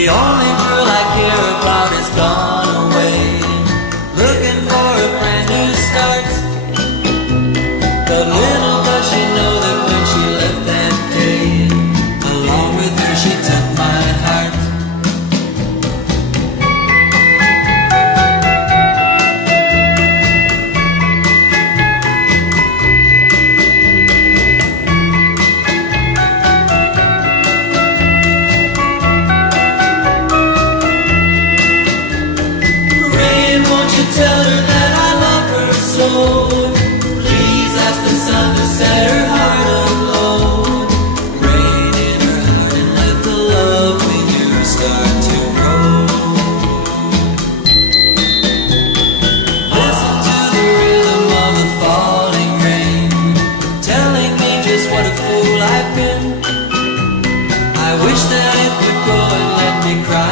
The only girl I care about is gone away, looking for a brand new start. But little does she know that when she left that day, along with her she took my heart. Tell her that I love her so. Please ask the sun to set her heart aglow. Rain in her heart and let the love we knew start to grow. Listen to the rhythm of the falling rain, telling me just what a fool I've been. I wish that it would go and let me cry